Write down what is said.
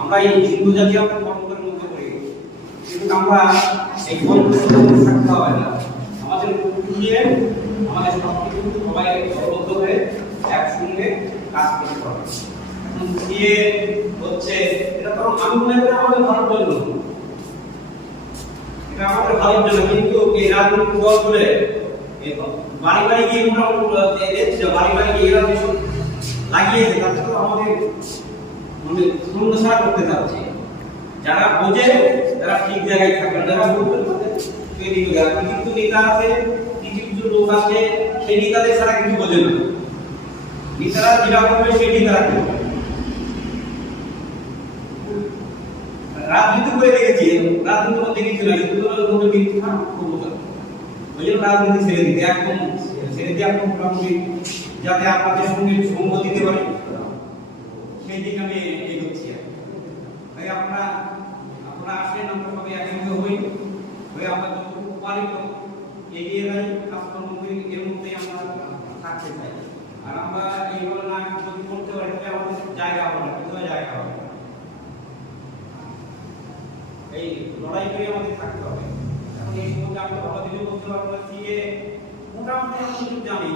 আমরা এই হিন্দু জাতীয় কর্মকাণ্ডের মধ্যে পড়ি, কিন্তু আমরা এই কর্মকাণ্ডে থাকতে হবে না। আমাদের নিয়ে আমাদের সবকিছু সবাই ঐক্যবদ্ধ হয়ে একসঙ্গে কাজ করতে হবে। এখন সিএ হচ্ছে এটা তো আমি মনে করি আমাদের ভালোর জন্য, এটা আমাদের ভালোর জন্য, কিন্তু এই রাজনৈতিক দলগুলো বাড়ি বাড়ি গিয়ে বাড়ি বাড়ি গিয়ে এরা যেসব লাগিয়েছে তাতে তো আমাদের মানে সমস্যা করতে যাচ্ছে। যারা বোঝে তারা ঠিক জায়গায় থাকবে, যারা বুঝতে পারে তৈরি করে। আর কিছু নেতা আছে, কিছু লোক আছে, সেই নেতাদের ছাড়া কিছু বোঝে না। নেতারা যেটা করবে সেই নেতারা করবে। রাজনীতি করে দেখেছি, রাজনীতির মধ্যে কিছু নাই, শুধু মধ্যে কিছু না প্রবোধন। ওই জন্য রাজনীতি ছেড়ে দিতে একদম ছেড়ে দিয়ে একদম মোটামুটি যাতে আপনাদের সঙ্গে সঙ্গ দিতে পারি সেই দিকে আমি এগোচ্ছি। তাই আপনারা আসেন, আমরা সবাই একসঙ্গে হই, হয়ে আমরা যতটুকু পারি এগিয়ে যাই কাজকর্ম করি, এর মধ্যেই আমরা থাকতে চাই। আর আমরা এইভাবে না যদি করতে পারি তাহলে আমাদের জায়গা হবে না, কোথাও জায়গা হবে না। এই লড়াই করে আমাদের থাকতে হবে। এখন এই সময় আমরা ভালো কিছু বলতে পারবো না, মোটামুটি আমি জানি